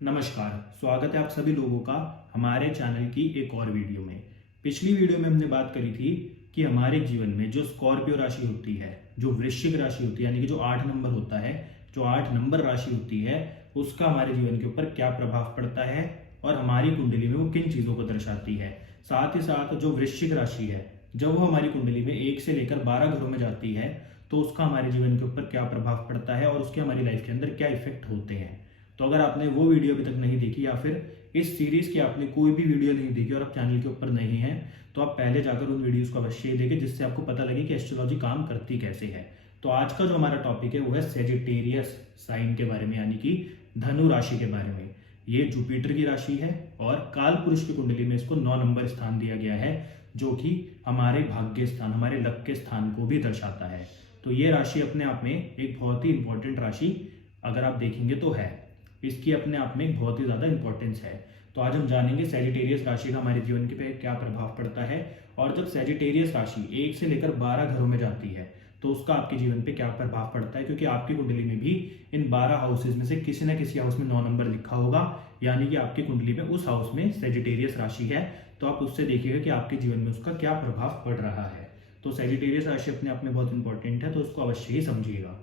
नमस्कार। स्वागत है आप सभी लोगों का हमारे चैनल की एक और वीडियो में। पिछली वीडियो में हमने बात करी थी कि हमारे जीवन में जो स्कॉर्पियो राशि होती है, जो वृश्चिक राशि होती है, यानी कि जो 8 नंबर होता है, जो 8 नंबर राशि होती है, उसका हमारे जीवन के ऊपर क्या प्रभाव पड़ता है और हमारी कुंडली में वो किन चीज़ों को दर्शाती है। साथ ही साथ जो वृश्चिक राशि है, जब वो हमारी कुंडली में 1 से लेकर 12 घरों में जाती है, तो उसका हमारे जीवन के ऊपर क्या प्रभाव पड़ता है और उसके हमारी लाइफ के अंदर क्या इफेक्ट होते हैं। तो अगर आपने वो वीडियो अभी तक नहीं देखी या फिर इस सीरीज की आपने कोई भी वीडियो नहीं देखी और आप चैनल के ऊपर नहीं हैं, तो आप पहले जाकर उन वीडियोस को अवश्य देखें, जिससे आपको पता लगे कि एस्ट्रोलॉजी काम करती कैसे है। तो आज का जो हमारा टॉपिक है वो है सेजिटेरियस साइन के बारे में, यानी कि धनु राशि के बारे में। ये जुपिटर की राशि है और काल पुरुष की कुंडली में इसको 9 नंबर स्थान दिया गया है, जो कि हमारे भाग्य स्थान, हमारे लक के स्थान को भी दर्शाता है। तो ये राशि अपने आप में एक बहुत ही इंपॉर्टेंट राशि अगर आप देखेंगे तो है, इसकी अपने आप में एक बहुत ही ज़्यादा इंपॉर्टेंस है। तो आज हम जानेंगे सेजिटेरियस राशि का हमारे जीवन के पे क्या प्रभाव पड़ता है, और जब सेजिटेरियस राशि 1 से लेकर 12 घरों में जाती है तो उसका आपके जीवन पे क्या प्रभाव पड़ता है, क्योंकि आपकी कुंडली में भी इन 12 हाउसेज में से किसी न किसी हाउस में 9 नंबर लिखा होगा, यानी कि आपकी कुंडली में उस हाउस में सेजिटेरियस राशि है। तो आप उससे देखिएगा कि आपके जीवन में उसका क्या प्रभाव पड़ रहा है। तो सेजिटेरियस राशि अपने आप में बहुत इंपॉर्टेंट है, तो उसको अवश्य ही समझिएगा।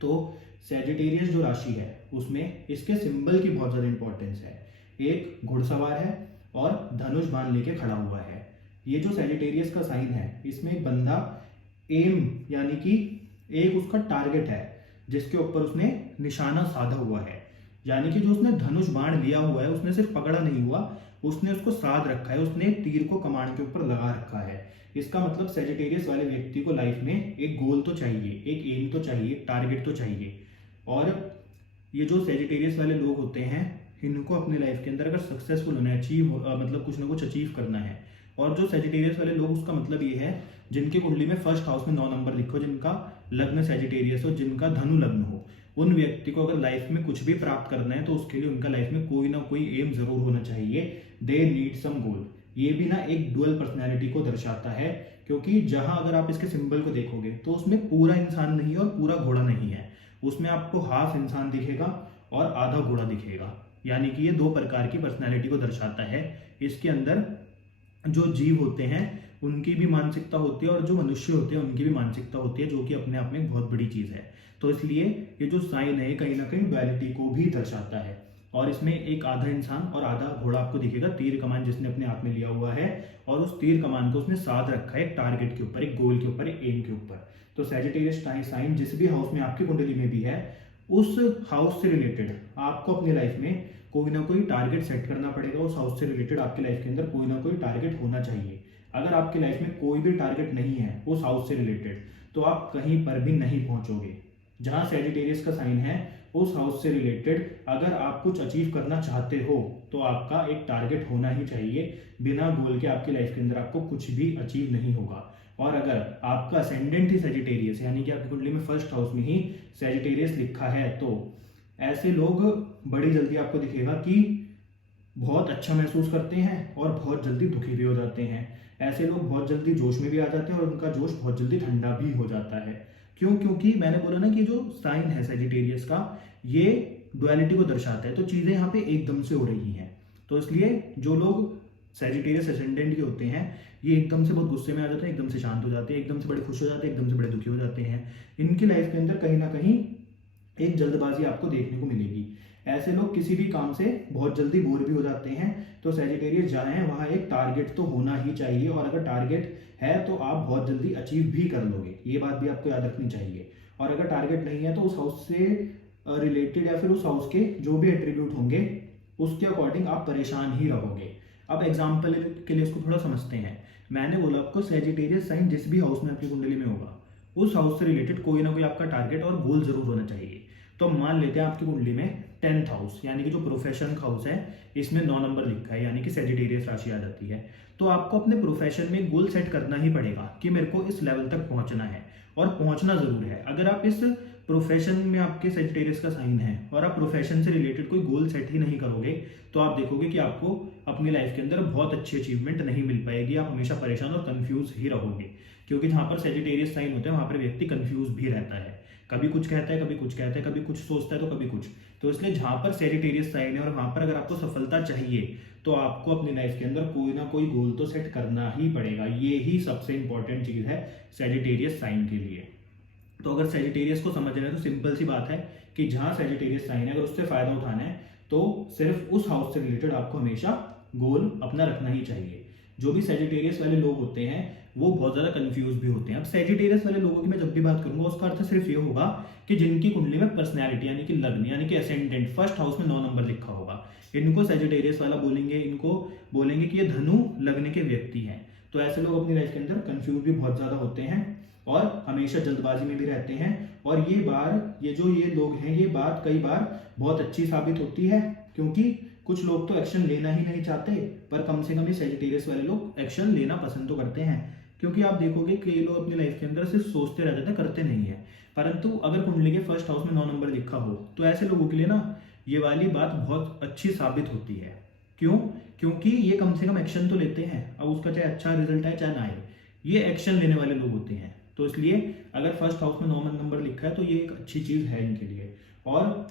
तो सेजिटेरियस जो राशि है उसमें इसके सिंबल की बहुत ज़्यादा इंपॉर्टेंस है। एक घुड़सवार है और धनुष बाण लेके खड़ा हुआ है। ये जो सेजिटेरियस का साइन है, इसमें एक बंदा एम यानी कि एक उसका टारगेट है जिसके ऊपर उसने निशाना साधा हुआ है, यानी कि जो उसने धनुष बाण लिया हुआ है उसने सिर्फ पकड़ा नहीं हुआ, उसने उसको साध रखा है, उसने तीर को कमान के ऊपर लगा रखा है। इसका मतलब सेजिटेरियस वाले व्यक्ति को लाइफ में एक गोल तो चाहिए, एक एम तो चाहिए, एक टारगेट तो चाहिए। और ये जो सेजिटेरियस वाले लोग होते हैं, इनको अपने लाइफ के अंदर अगर सक्सेसफुल होना है, मतलब कुछ ना कुछ अचीव करना है। और जो सेजिटेरियस वाले लोग, उसका मतलब ये है जिनकी कुंडली में फर्स्ट हाउस में 9 नंबर लिखो, जिनका लग्न सेजिटेरियस हो, जिनका धनु लग्न हो, उन व्यक्ति को अगर लाइफ में कुछ भी प्राप्त करना है तो उसके लिए उनका लाइफ में कोई ना कोई एम जरूर होना चाहिए। दे नीड सम गोल। ये भी ना एक डुअल पर्सनैलिटी को दर्शाता है, क्योंकि जहां अगर आप इसके सिंबल को देखोगे तो उसमें पूरा इंसान नहीं है और पूरा घोड़ा नहीं है, उसमें आपको हाफ इंसान दिखेगा और आधा घोड़ा दिखेगा, यानी कि ये 2 प्रकार की पर्सनैलिटी को दर्शाता है। इसके अंदर जो जीव होते हैं उनकी भी मानसिकता होती है और जो मनुष्य होते हैं उनकी भी मानसिकता होती है, जो कि अपने आप में एक बहुत बड़ी चीज़ है। तो इसलिए ये जो साइन है कहीं ना कहीं डुअलिटी को भी दर्शाता है। और इसमें एक आधा इंसान और आधा घोड़ा आपको दिखेगा, तीर कमान जिसने अपने हाथ में लिया हुआ है, और उस तीर कमान को उसने साध रखा है एक टारगेट के ऊपर, एक गोल के ऊपर, एक एम के ऊपर। तो सेजिटेरियस साइन जिस भी हाउस में आपकी कुंडली में भी है, उस हाउस से रिलेटेड आपको अपनी लाइफ में कोई ना कोई टारगेट सेट करना पड़ेगा। उस हाउस से रिलेटेड आपकी लाइफ के अंदर कोई ना कोई टारगेट होना चाहिए। अगर आपकी लाइफ में कोई भी टारगेट नहीं है उस हाउस से रिलेटेड, तो आप कहीं पर भी नहीं पहुंचोगे। जहां सेजिटेरियस का साइन है, उस हाउस से रिलेटेड अगर आप कुछ अचीव करना चाहते हो तो आपका एक टारगेट होना ही चाहिए। बिना गोल के आपकी लाइफ के अंदर आपको कुछ भी अचीव नहीं होगा। और अगर आपका असेंडेंट ही सेजिटेरियस, यानी कि आपकी कुंडली में फर्स्ट हाउस में ही सेजिटेरियस लिखा है, तो ऐसे लोग बड़ी जल्दी आपको दिखेगा कि बहुत अच्छा महसूस करते हैं और बहुत जल्दी दुखी भी हो जाते हैं। ऐसे लोग बहुत जल्दी जोश में भी आ जाते हैं और उनका जोश बहुत जल्दी ठंडा भी हो जाता है। क्यों? क्योंकि मैंने बोला ना कि जो साइन है सेजिटेरियस का, ये डुअलिटी को दर्शाता है। तो चीज़ें यहाँ पे एकदम से हो रही हैं। तो इसलिए जो लोग सेजिटेरियस असेंडेंट के होते हैं, ये एकदम से बहुत गुस्से में आ जाते हैं, एकदम से शांत हो जाते हैं, एकदम से बड़े खुश हो जाते हैं, एकदम से बड़े दुखी हो जाते हैं। इनकी लाइफ के अंदर कहीं ना कहीं एक जल्दबाजी आपको देखने को मिलेगी। ऐसे लोग किसी भी काम से बहुत जल्दी बोर भी हो जाते हैं। तो सेजिटेरियस जहाँ है वहाँ एक टारगेट तो होना ही चाहिए, और अगर टारगेट है तो आप बहुत जल्दी अचीव भी कर लोगे। ये बात भी आपको याद रखनी चाहिए। और अगर टारगेट नहीं है तो उस हाउस से रिलेटेड या फिर उस हाउस के जो भी एट्रीब्यूट होंगे उसके अकॉर्डिंग आप परेशान ही रहोगे। अब एग्जाम्पल के लिए इसको थोड़ा समझते हैं। मैंने बोला आपको सेजिटेरियस साइन जिस भी हाउस में आपकी कुंडली में होगा, उस हाउस से रिलेटेड कोई ना कोई आपका टारगेट और गोल जरूर होना चाहिए। तो मान लेते हैं आपकी कुंडली में 10th हाउस, यानी कि जो प्रोफेशन का हाउस है, इसमें 9 नंबर लिखा है, यानी कि सेजिटेरियस राशि आ जाती है। तो आपको अपने प्रोफेशन में गोल सेट करना ही पड़ेगा कि मेरे को इस लेवल तक पहुंचना है, और पहुंचना जरूर है। अगर आप इस प्रोफेशन में आपके सेजिटेरियस का साइन है और आप प्रोफेशन से रिलेटेड कोई गोल सेट ही नहीं करोगे, तो आप देखोगे कि आपको अपनी लाइफ के अंदर बहुत अच्छी अचीवमेंट नहीं मिल पाएगी। आप हमेशा परेशान और कंफ्यूज ही रहोगे, क्योंकि जहां पर सेजिटेरियस साइन होता है वहां पर व्यक्ति कंफ्यूज भी रहता है। कभी कुछ कहता है, कभी कुछ कहता है, कभी कुछ सोचता है तो कभी कुछ। तो इसलिए जहां पर सेजिटेरियस साइन है और वहां पर अगर आपको सफलता चाहिए तो आपको अपनी लाइफ के अंदर कोई ना कोई गोल तो सेट करना ही पड़ेगा। ये ही सबसे इंपॉर्टेंट चीज है सेजिटेरियस साइन के लिए। तो अगर सेजिटेरियस को समझ रहे हैं तो सिंपल सी बात है कि जहां सेजिटेरियस साइन है अगर उससे फायदा उठाना है तो सिर्फ उस हाउस से रिलेटेड आपको हमेशा गोल अपना रखना ही चाहिए। जो भी सेजिटेरियस वाले लोग होते हैं वो बहुत ज्यादा कंफ्यूज भी होते हैं। अब सेजिटेरियस वाले लोगों की मैं जब भी बात करूंगा उसका अर्थ सिर्फ ये होगा कि जिनकी कुंडली में पर्सनैलिटी यानी कि लग्न यानी कि असेंडेंट फर्स्ट हाउस में 9 नंबर लिखा होगा, इनको सेजिटेरियस वाला बोलेंगे। इनको बोलेंगे कि ये धनु लग्न के व्यक्ति हैं। तो ऐसे लोग अपनी लाइफ के अंदर कंफ्यूज भी बहुत ज्यादा होते हैं और हमेशा जल्दबाजी में भी रहते हैं। और ये लोग हैं, ये बात कई बार बहुत अच्छी साबित होती है, क्योंकि कुछ लोग तो एक्शन लेना ही नहीं चाहते, पर कम से कम ये सेजिटेरियस वाले लोग एक्शन लेना पसंद तो करते हैं। क्योंकि आप देखोगे कि ये लोग अपनी लाइफ के अंदर सिर्फ सोचते रह जाते हैं, करते नहीं है। परंतु अगर कुंडली के फर्स्ट हाउस में 9 नंबर लिखा हो तो ऐसे लोगों के लिए ना ये वाली बात बहुत अच्छी साबित होती है। क्यों? क्योंकि ये कम से कम एक्शन तो लेते हैं। अब उसका चाहे अच्छा रिजल्ट है चाहे ना आए, ये एक्शन लेने वाले लोग होते हैं। तो इसलिए अगर फर्स्ट हाउस में 9 नंबर लिखा है तो ये एक अच्छी चीज है इनके लिए। और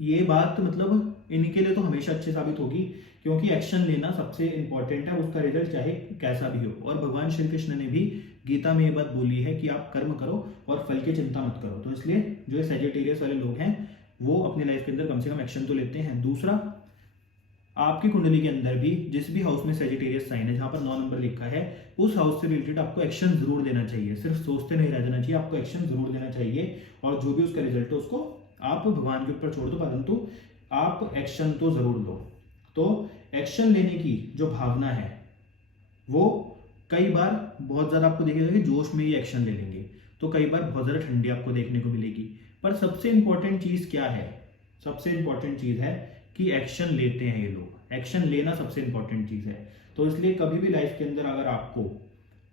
ये बात मतलब इनके लिए तो हमेशा अच्छी साबित होगी, क्योंकि एक्शन लेना सबसे इंपॉर्टेंट है, उसका रिजल्ट चाहे कैसा भी हो। और भगवान श्री कृष्ण ने भी गीता में ये बात बोली है कि आप कर्म करो और फल की चिंता मत करो। तो इसलिए जो सेजिटेरियस वाले लोग हैं वो अपनी लाइफ के अंदर कम से कम एक्शन तो लेते हैं। दूसरा, आपकी कुंडली के अंदर भी जिस भी हाउस में सेजिटेरियस साइन है जहां पर 9 नंबर लिखा है उस हाउस से रिलेटेड आपको एक्शन जरूर देना चाहिए। सिर्फ सोचते नहीं रह जाना चाहिए, आपको एक्शन जरूर देना चाहिए। और जो भी उसका रिजल्ट है उसको आप भगवान के ऊपर छोड़ दो, परंतु आप एक्शन तो जरूर लो। तो एक्शन लेने की जो भावना है वो कई बार बहुत ज्यादा आपको देखिएगा कि जोश में ही एक्शन ले लेंगे, तो कई बार बहुत ज्यादा ठंडी आपको देखने को मिलेगी। पर सबसे इंपॉर्टेंट चीज क्या है? सबसे इंपॉर्टेंट चीज है कि एक्शन लेते हैं ये लोग। एक्शन लेना सबसे इंपॉर्टेंट चीज है। तो इसलिए कभी भी लाइफ के अंदर अगर आपको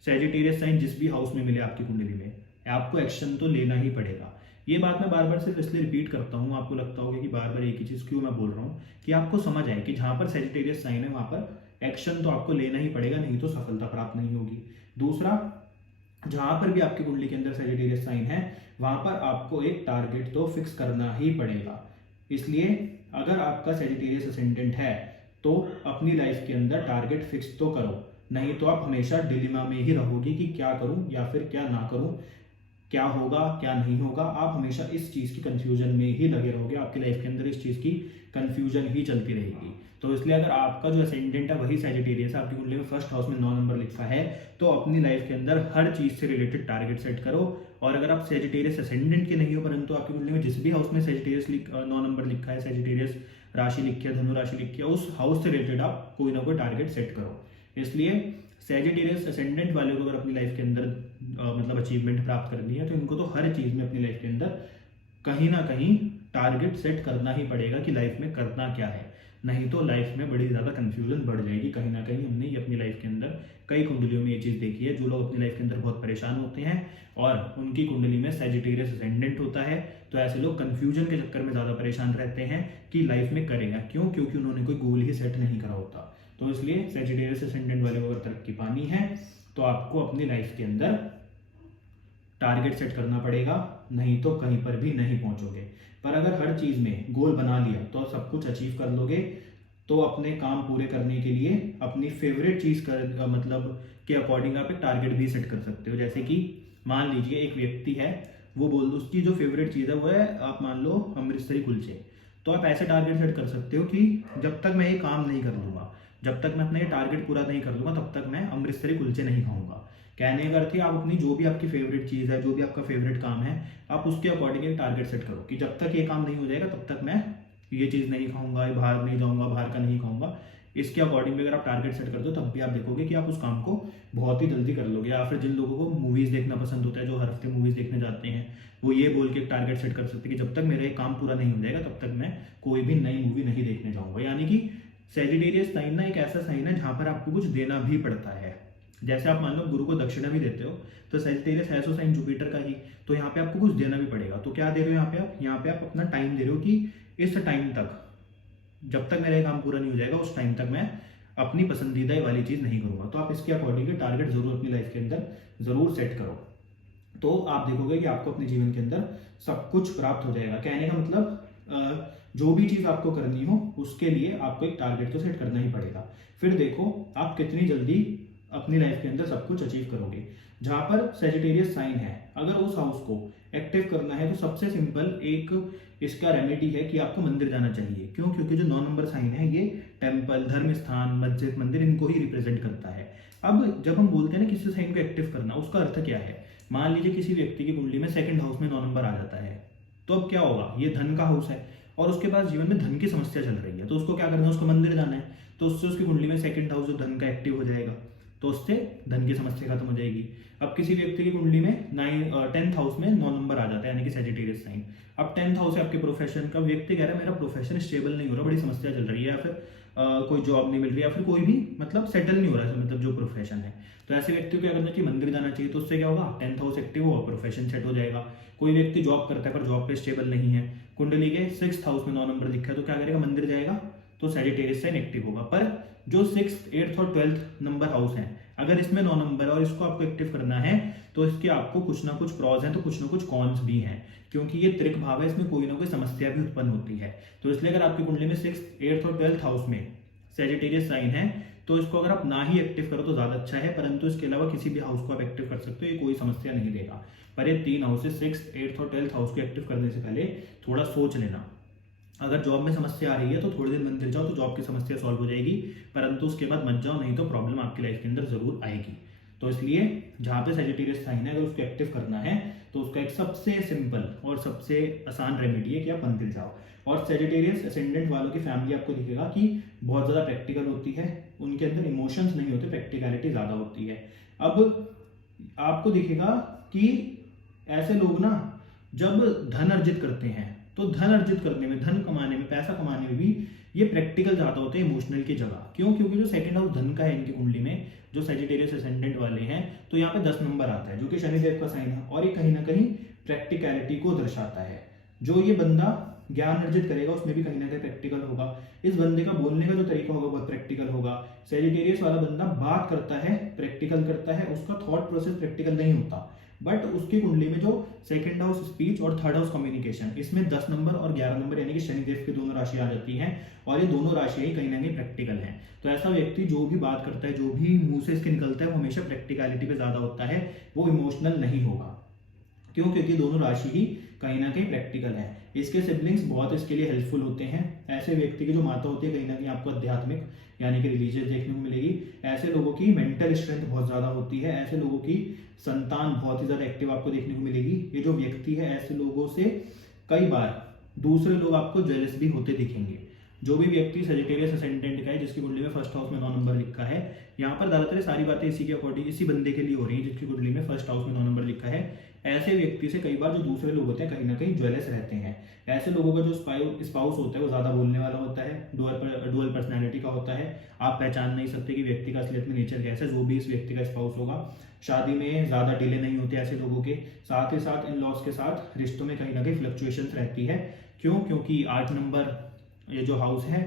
सेजिटेरियस साइन जिस भी हाउस में मिले आपकी कुंडली में, आपको एक्शन तो लेना ही पड़ेगा। ये बात मैं बार बार सिर्फ इसलिए रिपीट करता हूँ, आपको लगता होगा कि बार बार एक ही चीज क्यों मैं बोल रहा हूँ, कि आपको समझ आए कि जहां पर सेजिटेरियस साइन है वहां पर एक्शन तो आपको लेना ही पड़ेगा, नहीं तो सफलता प्राप्त नहीं होगी। दूसरा, जहां पर भी आपकी कुंडली के अंदर सेजिटेरियस साइन है वहां पर आपको एक टारगेट तो फिक्स करना ही पड़ेगा। इसलिए अगर आपका सेजिटेरियस असेंडेंट है तो अपनी लाइफ के अंदर टारगेट फिक्स तो करो, नहीं तो आप हमेशा डिलेमा में ही रहोगे कि क्या करूं या फिर क्या ना करूं, क्या होगा क्या नहीं होगा। आप हमेशा इस चीज की कंफ्यूजन में ही लगे रहोगे, आपकी लाइफ के अंदर इस चीज की कंफ्यूजन ही चलती रहेगी। तो इसलिए अगर आपका जो असेंडेंट है वही सेजिटेरियस है, आपकी कुंडली में फर्स्ट हाउस में 9 नंबर लिखा है, तो अपनी लाइफ के अंदर हर चीज से रिलेटेड टारगेट सेट करो। और अगर आप सेजिटेरियस असेंडेंट के नहीं हो परंतु आपकी कुंडली में जिस भी हाउस में सेजिटेरियस 9 नंबर लिखा है, सेजिटेरियस राशि लिखी है, धनु राशि लिखी है, उस हाउस से रिलेटेड आप कोई ना कोई टारगेट सेट करो। इसलिए सेजिटेरियस असेंडेंट वाले को अगर अपनी लाइफ के अंदर मतलब अचीवमेंट प्राप्त करनी है तो इनको तो हर चीज में अपनी लाइफ के अंदर कहीं ना कहीं टारगेट सेट करना ही पड़ेगा कि लाइफ में करना क्या है, नहीं तो लाइफ में बड़ी ज्यादा कंफ्यूजन बढ़ जाएगी। कहीं ना कहीं हमने ये अपनी लाइफ के अंदर कई कुंडलियों में ये चीज देखी है, जो लोग अपनी लाइफ के अंदर बहुत परेशान होते हैं और उनकी कुंडली में सेजिटेरियस असेंडेंट होता है, तो ऐसे लोग कंफ्यूजन के चक्कर में ज्यादा परेशान रहते हैं कि लाइफ में करेगा क्यों, क्योंकि उन्होंने कोई गोल ही सेट नहीं करा होता। तो इसलिए सेजिटेरियस असेंडेंट वाले को अगर तरक्की पानी है तो आपको अपनी लाइफ के अंदर टारगेट सेट करना पड़ेगा, नहीं तो कहीं पर भी नहीं पहुंचोगे। पर अगर हर चीज में गोल बना लिया तो सब कुछ अचीव कर लोगे। तो अपने काम पूरे करने के लिए अपनी फेवरेट चीज कर मतलब के अकॉर्डिंग आप एक टारगेट भी सेट कर सकते हो। जैसे कि मान लीजिए एक व्यक्ति है, वो बोल दो उसकी जो फेवरेट चीज है वो है आप मान लो अमृतसरी कुलचे, तो आप ऐसे टारगेट सेट कर सकते हो कि जब तक मैं ये काम नहीं कर लूंगा, जब तक मैं अपना ये टारगेट पूरा नहीं कर लूंगा तब तक मैं अमृतसरी कुलचे नहीं खाऊंगा। कहने का अर्थ है आप अपनी जो भी आपकी फेवरेट चीज है, जो भी आपका फेवरेट काम है, आप उसके अकॉर्डिंग एक टारगेट सेट करो कि जब तक ये काम नहीं हो जाएगा तब तक मैं ये चीज नहीं खाऊंगा, बाहर नहीं जाऊंगा, बाहर का नहीं खाऊंगा। इसके अकॉर्डिंग अगर आप टारगेट सेट कर दो तब भी आप देखोगे कि आप उस काम को बहुत ही जल्दी कर लोगे। या फिर जिन लोगों को मूवीज देखना पसंद होता है, जो हर हफ्ते मूवीज देखने जाते हैं, वो ये बोल के एक टारगेट सेट कर सकते हैं कि जब तक मेरा ये काम पूरा नहीं हो जाएगा तब तक मैं कोई भी नई मूवी नहीं देखने जाऊंगा। यानी कि सेजिटेरियस साइन ना एक ऐसा साइन है जहां पर आपको कुछ देना भी पड़ता है। जैसे आप मान लो गुरु को दक्षिणा भी देते हो, तो सेजिटेरियस है साइन जुपिटर का ही, तो यहाँ पे आपको कुछ देना भी पड़ेगा। तो क्या दे रहे हो यहाँ पे आप अपना टाइम दे रहे हो कि इस टाइम तक, जब तक मेरा काम पूरा नहीं हो जाएगा उस टाइम तक मैं अपनी पसंदीदा वाली चीज नहीं करूंगा। तो आप इसके अकॉर्डिंग टारगेट जरूर अपनी लाइफ के अंदर जरूर सेट करो, तो आप देखोगे कि आपको अपने जीवन के अंदर सब कुछ प्राप्त हो जाएगा। कहने का मतलब जो भी चीज़ आपको करनी हो उसके लिए आपको एक टारगेट तो सेट करना ही पड़ेगा। फिर देखो आप कितनी जल्दी अपनी लाइफ के अंदर सब कुछ अचीव करोगे। जहां पर सेजिटेरियस साइन है, अगर उस हाउस को एक्टिव करना है तो सबसे सिंपल एक इसका रेमेडी है कि आपको मंदिर जाना चाहिए। क्यों? क्योंकि जो 9 नंबर साइन है ये टेम्पल, धर्म स्थान, मस्जिद, मंदिर इनको ही रिप्रेजेंट करता है। अब जब हम बोलते हैं ना किसी साइन को एक्टिव करना, उसका अर्थ क्या है? मान लीजिए किसी व्यक्ति की कुंडली में सेकंड हाउस में 9 नंबर आ जाता है, तो अब क्या होगा? ये धन का हाउस है और उसके पास जीवन में धन की समस्या चल रही है, तो उसको क्या करना है? उसको मंदिर जाना है। तो उससे उसकी कुंडली में सेकंड हाउस जो धन का एक्टिव हो जाएगा, तो उससे धन की समस्या खत्म हो जाएगी। अब किसी व्यक्ति की कुंडली में 10th हाउस में 9 नंबर आ जाता है, यानी कि सेजिटेरियस साइन। अब 10th हाउस है आपके प्रोफेशन का, व्यक्ति कह रहा है मेरा प्रोफेशन स्टेबल नहीं हो रहा, बड़ी समस्या चल रही है, या फिर कोई जॉब नहीं मिल रही, या फिर कोई भी मतलब सेटल नहीं हो रहा है, मतलब जो प्रोफेशन है। तो ऐसे व्यक्ति को क्या करना चाहिए? मंदिर जाना चाहिए। तो उससे क्या होगा? 10th हाउस एक्टिव होगा, प्रोफेशन सेट हो जाएगा। कोई व्यक्ति जॉब करता है पर जॉब पे स्टेबल नहीं है, कुंडली के 6th हाउस में 9 नंबर लिखा है, तो क्या करेगा? मंदिर जाएगा, तो सेजिटेरियस साइन एक्टिव होगा। पर जो 6th, 8th और 12th नंबर हाउस है, अगर इसमें 9 नंबर है और इसको आपको एक्टिव करना है तो इसके आपको कुछ ना कुछ प्रॉज हैं तो कुछ ना कुछ कॉन्स भी हैं, क्योंकि ये त्रिक भाव है, इसमें कोई ना कोई समस्या भी उत्पन्न होती है। तो इसलिए अगर आपकी कुंडली में 6th, 8th और 12th हाउस में सेजिटेरियस साइन है तो इसको अगर आप ना ही एक्टिव करो तो ज्यादा अच्छा है, परंतु इसके अलावा किसी भी हाउस को आप एक्टिव कर सकते हो, ये कोई समस्या नहीं देगा। पर ये 3 हाउसेस 6th, 8th और 12th हाउस को एक्टिव करने से पहले थोड़ा सोच लेना। अगर जॉब में समस्या आ रही है तो थोड़े दिन मंदिर जाओ तो जॉब की समस्या सॉल्व हो जाएगी, परंतु उसके बाद मत जाओ, नहीं तो प्रॉब्लम आपकी लाइफ के अंदर जरूर आएगी। तो इसलिए जहाँ पे सेजिटेरियस साइन है अगर उसको एक्टिव करना है तो उसका एक सबसे सिंपल और सबसे आसान रेमेडी है कि आप मंदिर जाओ। और सेजिटेरियस असेंडेंट वालों की फैमिली आपको दिखेगा कि बहुत ज़्यादा प्रैक्टिकल होती है, उनके अंदर इमोशंस नहीं होते, प्रैक्टिकलिटी ज़्यादा होती है। अब आपको दिखेगा कि ऐसे लोग ना जब धन अर्जित करते हैं तो धन अर्जित करने में, धन कमाने में, पैसा कमाने में भी ये प्रैक्टिकल ज्यादा होते हैं इमोशनल की जगह। क्यों? क्योंकि जो सेकंड हाउस धन का है इनकी कुंडली में, जो सेजिटेरियस असेंडेंट वाले हैं, तो यहाँ पे 10 नंबर आता है जो कि शनिदेव का साइन है, और ये कहीं ना कहीं प्रैक्टिकलिटी को दर्शाता है। जो ये बंदा ज्ञान अर्जित करेगा उसमें भी कहीं ना कहीं प्रैक्टिकल होगा। इस बंदे का बोलने का जो तरीका होगा बहुत प्रैक्टिकल होगा। सेजिटेरियस वाला बंदा बात करता है, प्रैक्टिकल करता है, उसका थॉट प्रोसेस प्रैक्टिकल नहीं होता, बट उसकी कुंडली में जो सेकंड हाउस स्पीच और थर्ड हाउस कम्युनिकेशन, इसमें 10 नंबर और 11 नंबर यानी कि शनिदेव की दोनों राशि आ जाती हैं, और ये दोनों राशियां ही कहीं ना कहीं प्रैक्टिकल हैं। तो ऐसा व्यक्ति जो भी बात करता है, जो भी मुंह से इसके निकलता है, वो हमेशा प्रैक्टिकलिटी पे ज्यादा होता है, वो इमोशनल नहीं होगा। क्यों? क्योंकि दोनों राशि ही कहीं ना कहीं प्रैक्टिकल है। इसके सिबलिंग्स बहुत इसके लिए हेल्पफुल होते हैं। ऐसे व्यक्ति की जो माता होती है कहीं ना कहीं आपको आध्यात्मिक यानी कि रिलीजियस देखने को मिलेगी। ऐसे लोगों की मेंटल स्ट्रेंथ बहुत ज्यादा होती है। ऐसे लोगों की संतान बहुत ही ज्यादा एक्टिव आपको देखने को मिलेगी। ये जो व्यक्ति है ऐसे लोगों से कई बार दूसरे लोग आपको जेलस भी होते दिखेंगे। जो भी व्यक्ति सेजिटेरियस असेंडेंट का है, जिसकी कुंडली में फर्स्ट हाउस में 9 नंबर लिखा है, यहाँ पर ज्यादातर सारी बातें इसी के अकॉर्डिंग, इसी बंदे के लिए हो रही है जिसकी कुंडली में फर्स्ट हाउस में 9 नंबर लिखा है। ऐसे व्यक्ति से कई बार जो दूसरे लोग होते हैं कहीं ना कहीं ज्वेलस रहते हैं। ऐसे लोगों का जो स्पाउस होता है वो ज्यादा बोलने वाला होता है, डुअल पर्सनैलिटी का होता है। आप पहचान नहीं सकते कि व्यक्ति का असलियत में नेचर कैसा है। जो भी इस व्यक्ति का स्पाउस होगा, शादी में ज्यादा डिले नहीं होते ऐसे लोगों के। साथ ही साथ इन लॉज के साथ रिश्तों में कहीं ना कहीं फ्लक्चुएशंस रहती है। क्यों? क्योंकि 8 नंबर ये जो हाउस है,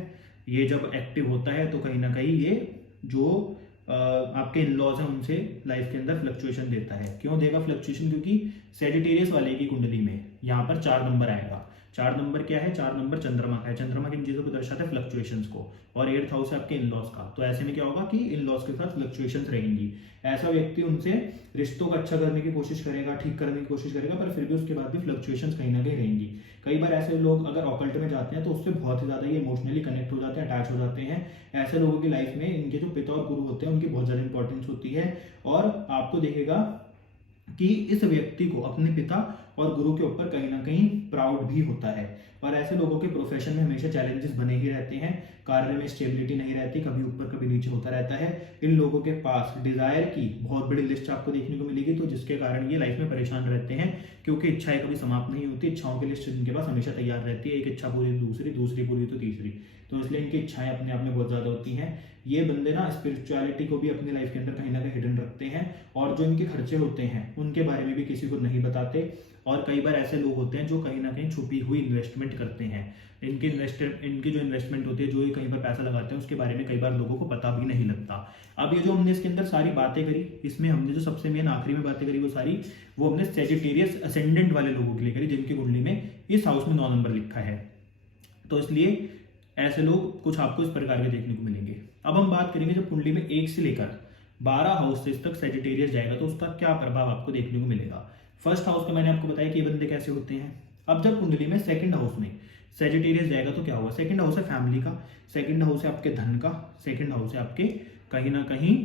ये जब एक्टिव होता है तो कहीं ना कहीं ये जो आपके इन लॉज हैं उनसे लाइफ के अंदर फ्लक्चुएशन देता है। क्यों देगा फ्लक्चुएशन? क्योंकि सेजिटेरियस वाले की कुंडली में यहाँ पर 4 नंबर आएगा। 4 नंबर क्या है? 4 नंबर चंद्रमा का है। चंद्रमा किन चीजों को दर्शाता है? फ्लक्चुएशंस को। और 8th हाउस है आपके इन लॉज का। तो ऐसे में क्या होगा कि इन लॉज के साथ फ्लक्चुएशंस रहेंगी। ऐसा व्यक्ति उनसे रिश्तों को अच्छा करने की कोशिश करेगा, ठीक करने की कोशिश करेगा, पर फिर भी उसके बाद भी फ्लक्चुएशंस कहीं ना कहीं रहेंगी। कई बार ऐसे लोग अगर ऑकल्ट में जाते हैं तो उससे बहुत ही ज्यादा ये इमोशनली कनेक्ट हो जाते हैं, अटैच हो जाते हैं। ऐसे लोगों की लाइफ में इनके जो पिता और गुरु होते हैं उनकी बहुत ज्यादा इंपॉर्टेंस होती है। और आपको देखेगा कि इस व्यक्ति को अपने पिता और गुरु के ऊपर कहीं ना कहीं प्राउड भी होता है। और ऐसे लोगों के प्रोफेशन में हमेशा चैलेंजेस बने ही रहते हैं, कार्य में स्टेबिलिटी नहीं रहती, कभी ऊपर कभी नीचे होता रहता है। इन लोगों के पास डिजायर की बहुत बड़ी लिस्ट आपको देखने को मिलेगी, तो जिसके कारण ये लाइफ में परेशान रहते हैं, क्योंकि इच्छाएं कभी समाप्त नहीं होती। इच्छाओं की लिस्ट इनके पास हमेशा तैयार रहती है, एक इच्छा पूरी दूसरी, दूसरी पूरी तो तीसरी। तो इसलिए इनकी इच्छाएं अपने आप में बहुत ज्यादा होती हैं। ये बंदे ना स्पिरिचुअलिटी को भी अपनी लाइफ के अंदर कहीं ना कहीं हिडन रखते हैं, और जो इनके खर्चे होते हैं उनके बारे में भी किसी को नहीं बताते। और कई बार ऐसे लोग होते हैं जो कहीं ना कहीं छुपी हुई इन्वेस्टमेंट करते हैं। इनकी जो इन्वेस्टमेंट होती है, जो ये कहीं पर पैसा लगाते हैं, उसके बारे में कई बार लोगों को पता भी नहीं लगता। अब ये जो हमने इसके अंदर सारी बातें करी, इसमें हमने जो सबसे मेन आखिरी में बातें करी वो हमने सेजिटेरियस असेंडेंट वाले लोगों के लिए करी, जिनकी कुंडली में इस हाउस में 9 नंबर लिखा है। तो इसलिए ऐसे लोग कुछ आपको इस प्रकार के देखने को मिलेंगे। अब हम बात करेंगे जब कुंडली में 1 से लेकर 12 हाउसेस तक सेजिटेरियस जाएगा तो उसका क्या प्रभाव आपको देखने को मिलेगा। फर्स्ट हाउस का मैंने आपको बताया कि ये बंदे कैसे होते हैं। अब जब कुंडली में सेकंड हाउस में सेजिटेरियस जाएगा तो क्या होगा। सेकंड हाउस है फैमिली का, सेकंड हाउस है आपके धन का, सेकंड हाउस है आपके कहीं ना कहीं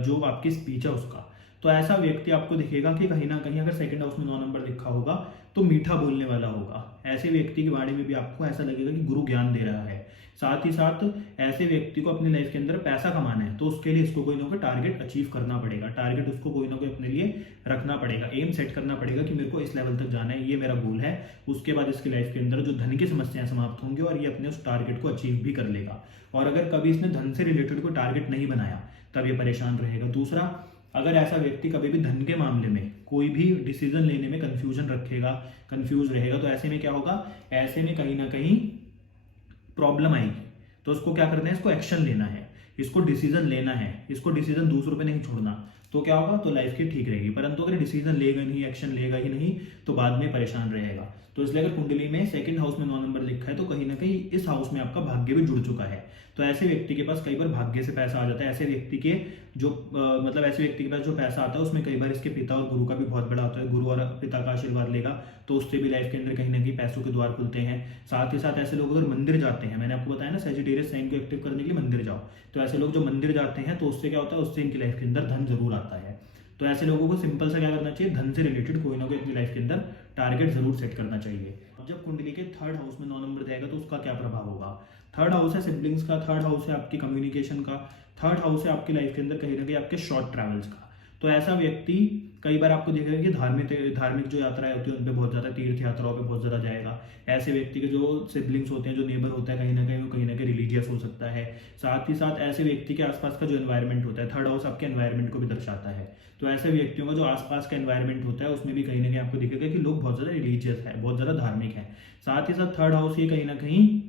जो आपकी स्पीच है उसका। तो ऐसा व्यक्ति आपको दिखेगा कि कहीं ना कहीं अगर सेकंड हाउस में 9 नंबर लिखा होगा तो मीठा बोलने वाला होगा। ऐसे व्यक्ति के बारे में भी आपको ऐसा लगेगा कि गुरु ज्ञान दे रहा है। साथ ही साथ ऐसे व्यक्ति को अपनी लाइफ के अंदर पैसा कमाना है तो उसके लिए इसको कोई ना कोई टारगेट अचीव करना पड़ेगा, टारगेट उसको कोई ना कोई अपने लिए रखना पड़ेगा, एम सेट करना पड़ेगा कि मेरे को इस लेवल तक जाना है, ये मेरा गोल है। उसके बाद इसकी लाइफ के अंदर जो धन की समस्याएं समाप्त होंगी और ये अपने उस टारगेट को अचीव भी कर लेगा। और अगर कभी इसने धन से रिलेटेड कोई टारगेट नहीं बनाया तब ये परेशान रहेगा। दूसरा, अगर ऐसा व्यक्ति कभी भी धन के मामले में कोई भी डिसीजन लेने में कंफ्यूजन रखेगा, कंफ्यूज रहेगा, तो ऐसे में क्या होगा, ऐसे में कहीं ना कहीं प्रॉब्लम आएगी। तो उसको क्या करना है, इसको एक्शन लेना है, इसको डिसीजन लेना है, इसको डिसीजन दूसरों पे नहीं छोड़ना। तो क्या होगा, तो लाइफ की ठीक रहेगी। परंतु अगर डिसीजन लेगा नहीं, एक्शन लेगा ही नहीं तो बाद में परेशान रहेगा। तो इसलिए अगर कुंडली में सेकंड हाउस में 9 नंबर लिखा है तो कहीं ना कहीं इस हाउस में आपका भाग्य भी जुड़ चुका है। तो ऐसे व्यक्ति के पास कई बार भाग्य से पैसा आ जाता है। ऐसे व्यक्ति के जो मतलब ऐसे व्यक्ति के पास जो पैसा आता है उसमें कई बार इसके पिता और गुरु का भी बहुत बड़ा होता है। गुरु और पिता का आशीर्वाद लेगा तो उससे भी लाइफ के अंदर कहीं ना कहीं पैसों के द्वार खुलते हैं। साथ ही साथ ऐसे लोग अगर मंदिर जाते हैं, मैंने आपको बताया ना सेजिटेरियस साइन को एक्टिव करने के लिए मंदिर जाओ, तो ऐसे लोग जो मंदिर जाते हैं तो उससे क्या होता है, उससे इनकी लाइफ के अंदर धन जरूर आता है। तो ऐसे लोगों को सिंपल सा क्या करना चाहिए, धन से रिलेटेड कोई ना कोई अपनी लाइफ के अंदर टारगेट जरूर सेट करना चाहिए। अब जब कुंडली के थर्ड हाउस में 9 नंबर जाएगा तो उसका क्या प्रभाव होगा। थर्ड हाउस है सिबलिंग्स का, थर्ड हाउस है आपकी कम्युनिकेशन का, थर्ड हाउस है आपकी लाइफ के अंदर कहीं ना कहीं आपके शॉर्ट ट्रैवल्स का। तो ऐसा व्यक्ति कई बार आपको देखेगा कि धार्मिक जो यात्राएं होती है उन पे बहुत ज्यादा, तीर्थ यात्राओं पे बहुत ज्यादा जाएगा। ऐसे व्यक्ति के जो सिबलिंग्स होते हैं, जो नेबर होता है, कहीं ना कहीं वो कहीं ना कहीं रिलीजियस हो सकता है। साथ ही साथ ऐसे व्यक्ति के आसपास का जो एनवायरनमेंट होता है, थर्ड हाउस आपके एनवायरनमेंट को भी दर्शाता है। तो ऐसे व्यक्तियों का जो आसपास का एनवायरनमेंट होता है उसमें भी कहीं ना कहीं आपको दिखेगा कि लोग बहुत ज्यादा रिलीजियस है, बहुत ज्यादा धार्मिक है। साथ ही साथ थर्ड हाउस ये कहीं ना कहीं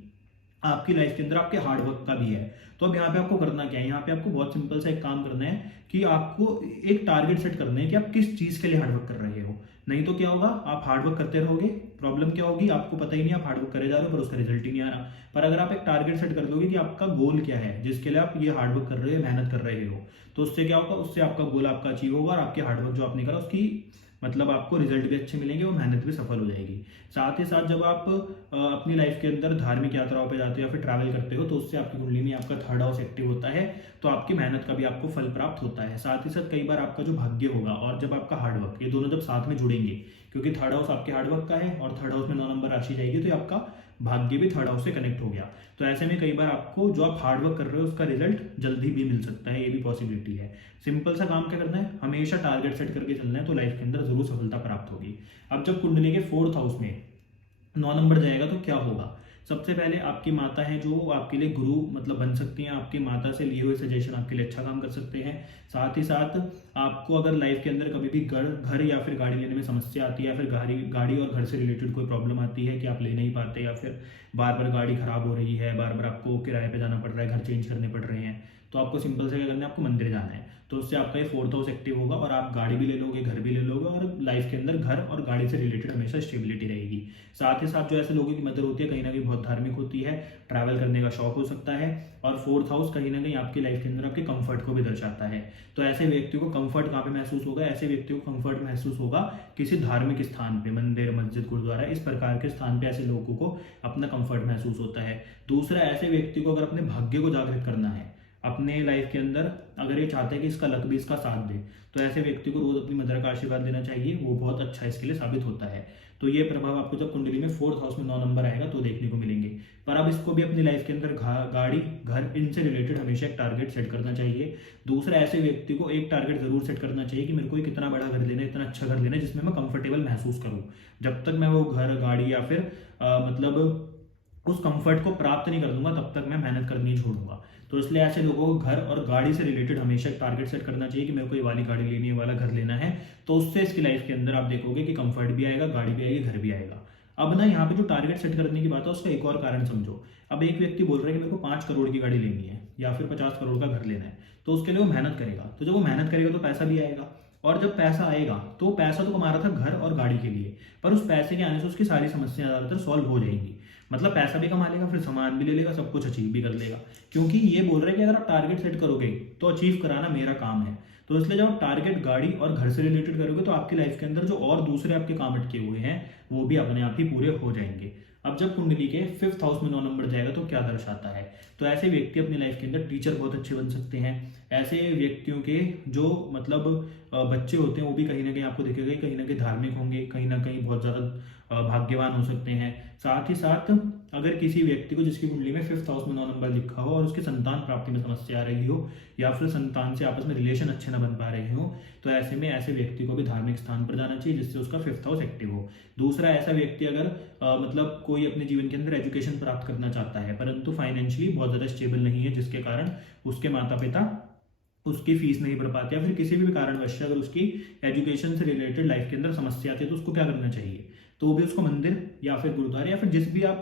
आपकी लाइफ के अंदर आपके हार्डवर्क का भी है। तो अब यहाँ पे आपको करना क्या है, यहाँ पे आपको बहुत सिंपल सा एक काम करना है कि आपको एक टारगेट सेट करना है कि आप किस चीज के लिए हार्डवर्क कर रहे हो। नहीं तो क्या होगा, आप हार्डवर्क करते रहोगे, प्रॉब्लम क्या होगी, आपको पता ही नहीं आप हार्डवर्क करे जा रहे हो पर उसका रिजल्ट ही नहीं आ रहा। पर अगर आप एक टारगेट सेट कर दोगे कि आपका गोल क्या है, जिसके लिए आप ये हार्डवर्क कर रहे हो, मेहनत कर रहे हो, तो उससे क्या होगा, उससे आपका गोल आपका अचीव होगा और आपके हार्डवर्क जो आपने करा उसकी मतलब आपको रिजल्ट भी अच्छे मिलेंगे और मेहनत भी सफल हो जाएगी। साथ ही साथ जब आप अपनी लाइफ के अंदर धार्मिक यात्राओं पे जाते हो या फिर ट्रैवल करते हो तो उससे आपकी कुंडली में आपका थर्ड हाउस एक्टिव होता है, तो आपकी मेहनत का भी आपको फल प्राप्त होता है। साथ ही साथ कई बार आपका जो भाग्य होगा और जब आपका हार्डवर्क, ये दोनों जब साथ में जुड़ेंगे, क्योंकि थर्ड हाउस आपके हार्डवर्क का है और थर्ड हाउस में 9 नंबर राशि जाएगी तो आपका भाग्य भी थर्ड हाउस से कनेक्ट हो गया। तो ऐसे में कई बार आपको जो आप हार्डवर्क कर रहे हो उसका रिजल्ट जल्दी भी मिल सकता है, ये भी पॉसिबिलिटी है। सिंपल सा काम क्या करना है, हमेशा टारगेट सेट करके चलना है तो लाइफ के अंदर जरूर सफलता प्राप्त होगी। अब जब कुंडली के फोर्थ हाउस में 9 नंबर जाएगा तो क्या होगा। सबसे पहले आपकी माता है जो आपके लिए गुरु मतलब बन सकती हैं, आपकी माता से लिए हुए सजेशन आपके लिए अच्छा काम कर सकते हैं। साथ ही साथ आपको अगर लाइफ के अंदर कभी भी घर या फिर गाड़ी लेने में समस्या आती है या फिर गाड़ी और घर से रिलेटेड कोई प्रॉब्लम आती है कि आप ले नहीं पाते या फिर बार बार गाड़ी खराब हो रही है, बार बार आपको किराए पे जाना पड़ रहा है, घर चेंज करने पड़ रहे हैं, तो आपको सिंपल से क्या करना है, आपको मंदिर जाना है। तो उससे आपका ये फोर्थ हाउस एक्टिव होगा और आप गाड़ी भी ले लोगे, घर भी ले लोगे और लाइफ के अंदर घर और गाड़ी से रिलेटेड हमेशा स्टेबिलिटी रहेगी। साथ ही साथ जो ऐसे लोगों की मदद होती है कहीं ना कहीं बहुत धार्मिक होती है, ट्रैवल करने का शौक हो सकता है। और फोर्थ हाउस कहीं ना कहीं आपकी लाइफ के अंदर आपके कंफर्ट को भी दर्शाता है। तो ऐसे व्यक्ति को कंफर्ट कहाँ पे महसूस होगा, ऐसे व्यक्ति को कंफर्ट महसूस होगा किसी धार्मिक स्थान पे, मंदिर, मस्जिद, गुरुद्वारा, इस प्रकार के स्थान पे ऐसे लोगों को अपना कंफर्ट महसूस होता है। दूसरा, ऐसे व्यक्ति को अगर अपने भाग्य को जागृत करना है अपने लाइफ के अंदर, अगर ये चाहते हैं कि इसका लक भी इसका साथ दे, तो ऐसे व्यक्ति को रोज अपनी मदर का आशीर्वाद देना चाहिए, वो बहुत अच्छा इसके लिए साबित होता है। तो ये प्रभाव आपको जब कुंडली में फोर्थ हाउस में 9 नंबर आएगा तो देखने को मिलेंगे। पर अब इसको भी अपनी लाइफ के अंदर गाड़ी, घर, इनसे रिलेटेड हमेशा एक टारगेट सेट करना चाहिए। दूसरा, ऐसे व्यक्ति को एक टारगेट जरूर सेट करना चाहिए कि मेरे को एक इतना बड़ा घर लेना है, इतना अच्छा घर लेना है जिसमें मैं कंफर्टेबल महसूस करूँ। जब तक मैं वो घर, गाड़ी या फिर मतलब उस कंफर्ट को प्राप्त नहीं कर दूंगा तब तक मैं मेहनत करनी नहीं छोड़ूंगा। तो इसलिए ऐसे लोगों को घर और गाड़ी से रिलेटेड हमेशा एक टारगेट सेट करना चाहिए कि मेरे को ये वाली गाड़ी लेनी है, वाला घर लेना है। तो उससे इसकी लाइफ के अंदर आप देखोगे कि कंफर्ट भी आएगा, गाड़ी भी आएगी, घर भी आएगा। अब ना यहाँ पे जो टारगेट सेट करने की बात है उसका एक और कारण समझो। अब एक व्यक्ति बोल रहा है कि मेरे को 5 करोड़ की गाड़ी लेनी है या फिर 50 करोड़ का घर लेना है, तो उसके लिए वो मेहनत करेगा। तो जब वो मेहनत करेगा तो पैसा भी आएगा, और जब पैसा आएगा तो पैसा तो कमा रहा था घर और गाड़ी के लिए, पर उस पैसे के आने से उसकी सारी समस्याएं ज्यादातर सॉल्व हो जाएंगी। मतलब पैसा भी कमा लेगा, फिर सामान भी ले लेगा, सब कुछ अचीव भी कर लेगा, क्योंकि ये बोल रहे हैं कि अगर आप टारगेट सेट करोगे तो अचीव कराना मेरा काम है। तो इसलिए जब आप टारगेट गाड़ी और घर से रिलेटेड करोगे तो आपकी लाइफ के अंदर जो और दूसरे आपके काम अटके हुए हैं वो भी अपने आप ही पूरे हो जाएंगे। अब जब कुंडली के 5th हाउस में 9 नंबर जाएगा तो क्या दर्शाता है? तो ऐसे व्यक्ति अपनी लाइफ के अंदर टीचर बहुत अच्छे बन सकते हैं। ऐसे व्यक्तियों के जो मतलब बच्चे होते हैं वो भी कहीं ना कहीं आपको दिखेगा, कहीं ना कहीं धार्मिक होंगे, कहीं ना कहीं बहुत ज़्यादा भाग्यवान हो सकते हैं। साथ ही साथ अगर किसी व्यक्ति को जिसकी कुंडली में 5th हाउस में 9 नंबर लिखा हो और उसके संतान प्राप्ति में समस्या आ रही हो या फिर संतान से आपस में रिलेशन अच्छे ना बन पा रहे हो, तो ऐसे में ऐसे व्यक्ति को भी धार्मिक स्थान पर जाना चाहिए जिससे उसका 5th हाउस एक्टिव हो। दूसरा, ऐसा व्यक्ति अगर मतलब कोई अपने जीवन के अंदर एजुकेशन प्राप्त करना चाहता है परंतु फाइनेंशियली बहुत ज़्यादा स्टेबल नहीं है, जिसके कारण उसके माता पिता उसकी फीस नहीं भर पाते या फिर किसी भी कारणवश से अगर उसकी एजुकेशन से रिलेटेड लाइफ के अंदर समस्या आती है तो उसको क्या करना चाहिए? तो वो भी उसको मंदिर या फिर गुरुद्वारे या फिर जिस भी आप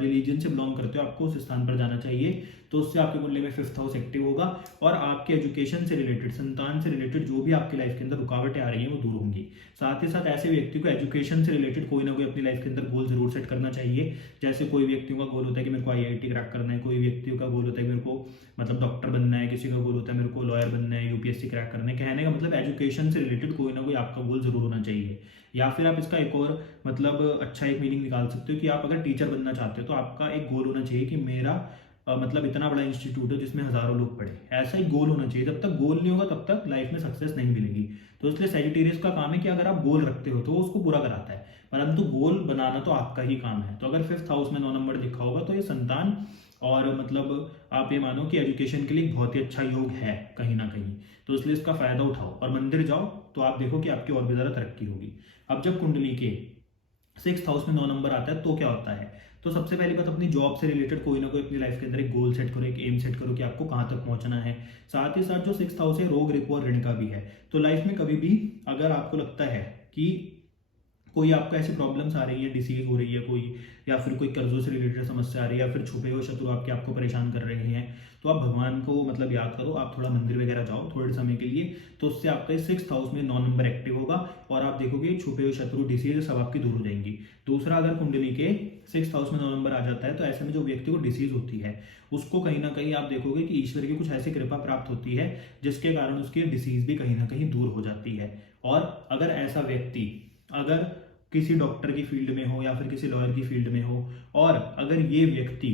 रिलीजन से बिलोंग करते हो आपको उस स्थान पर जाना चाहिए। तो उससे आपके कुंडली में 5th हाउस एक्टिव होगा और आपके एजुकेशन से रिलेटेड, संतान से रिलेटेड जो भी आपकी लाइफ के अंदर रुकावटें आ रही हैं वो दूर होंगी। साथ ही साथ ऐसे व्यक्ति को एजुकेशन से रिलेटेड कोई ना कोई अपनी लाइफ के अंदर गोल जरूर सेट करना चाहिए। जैसे कोई व्यक्तियों का गोल होता है कि मेरे को IIT क्रैक करना है, कोई व्यक्तियों का गोल होता है मेरे को मतलब डॉक्टर बनना है, किसी का गोल होता है मेरे को लॉयर बनना है, UPSC क्रैक करना है। कहने का मतलब एजुकेशन से रिलेटेड कोई ना कोई आपका गोल जरूर होना चाहिए। या फिर आप इसका एक और मतलब अच्छा एक मीनिंग निकाल सकते हो कि आप अगर टीचर बनना चाहते हो तो आपका एक गोल होना चाहिए कि मेरा मतलब इतना बड़ा इंस्टीट्यूट है जिसमें हजारों लोग पढ़े। ऐसा ही गोल होना चाहिए। जब तक गोल नहीं होगा तब तक लाइफ में सक्सेस नहीं मिलेगी। तो इसलिए सैजिटेरियस का काम है कि अगर आप गोल रखते हो तो वो उसको पूरा कराता है, परंतु गोल बनाना तो आपका ही काम है। तो अगर 5th हाउस में 9 नंबर लिखा होगा तो ये संतान और मतलब आप ये मानो कि एजुकेशन के लिए बहुत ही अच्छा योग है कहीं ना कहीं। तो इसलिए इसका फायदा उठाओ और मंदिर जाओ तो आप देखो कि आपकी और भी ज़्यादा तरक्की होगी। अब जब कुंडली के 6th हाउस में 9 नंबर आता है तो क्या होता है? तो सबसे पहली बात, अपनी जॉब से रिलेटेड कोई ना कोई अपनी लाइफ के अंदर एक गोल सेट करो, एक एम सेट करो कि आपको कहाँ तक पहुंचना है। साथ ही साथ जो 6th हाउस है रोग, रिपो और ऋण का भी है। तो लाइफ में कभी भी अगर आपको लगता है कि कोई आपका ऐसी प्रॉब्लम्स आ रही है, डिसीज हो रही है कोई, या फिर कोई कर्जों से रिलेटेड समस्या आ रही है या फिर छुपे हुए शत्रु आपको परेशान कर रहे हैं, तो आप भगवान को मतलब याद करो, आप थोड़ा मंदिर वगैरह जाओ थोड़े समय के लिए। तो उससे आपका 6th हाउस में 9 नंबर एक्टिव होगा और आप देखोगे छुपे हुए शत्रु, डिसीज सब आपकी दूर हो जाएंगी। दूसरा, अगर कुंडली के 6th हाउस में 9 नंबर आ जाता है तो ऐसे में जो व्यक्ति को डिसीज होती है उसको कहीं ना कहीं आप देखोगे कि ईश्वर की कुछ ऐसी कृपा प्राप्त होती है जिसके कारण उसकी डिसीज भी कहीं ना कहीं दूर हो जाती है। और अगर ऐसा व्यक्ति अगर किसी डॉक्टर की फील्ड में हो या फिर किसी लॉयर की फील्ड में हो और अगर ये व्यक्ति